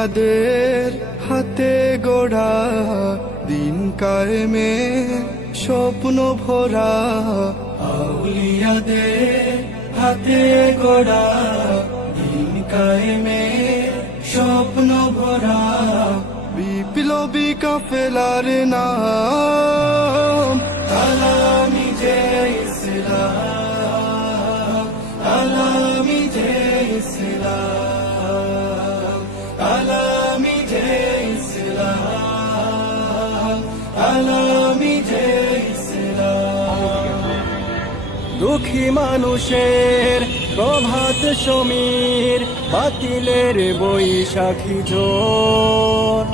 আউলিয়াদের হাতে গড়া দিন কায়েমে স্বপ্ন ভরা, আউলিয়াদের হাতে গড়া দিন কায়েমে স্বপ্ন ভরা, বিপ্লবী কাফেলার নাম আলামি যে ইসলাম, আলামি যে ইসলাম, আলামি যে ইসলাম, আলামি যে ইসলাম। দুঃখী মানুষের প্রভাত সমীর, বাতিলের বৈশাখী জোর,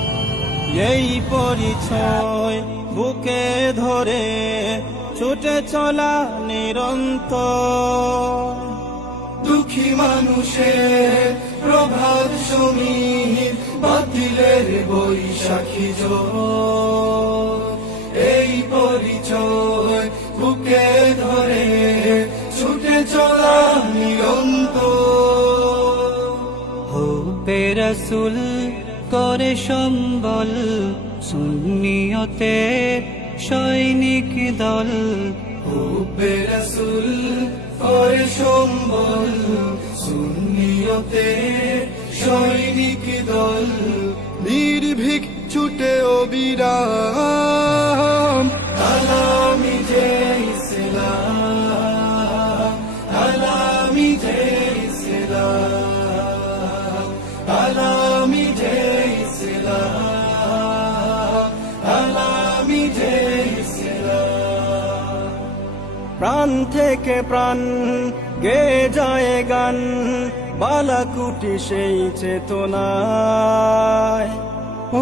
এই পরিচয় বুকে ধরে ছুটে চলা নিরন্তর। দুঃখী মানুষের প্রভাত সমীর, বাতিলের বৈশাখী জোর, এই পরিচয় বুকে ধরে ছুটে চলা নিরন্তর। হুব্বে রাসূল করে সম্বল, সুন্নিয়তে সৈনিক দল, হুব্বে রাসূল করে সম্বল, সুন্নিয়তে সৈনিক দল, নির্ভীক ছুটে অবিরাম, আলামি যে ইসলাম, আলামি যে ইসলাম, আলামি যে ইসলাম, আলামি যে ইসলাম। প্রাণ থেকে প্রাণ গে যায় গান, বালাকুটি সেই চেতনায়,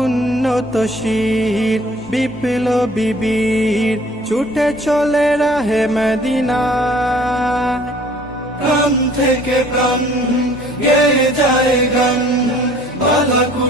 উন্নতশীল বিপ্লবী বীর ছুটে চলে রাহে মদিনায়। প্রাণ থেকে প্রাণ গে যায় গান, বালাকুটি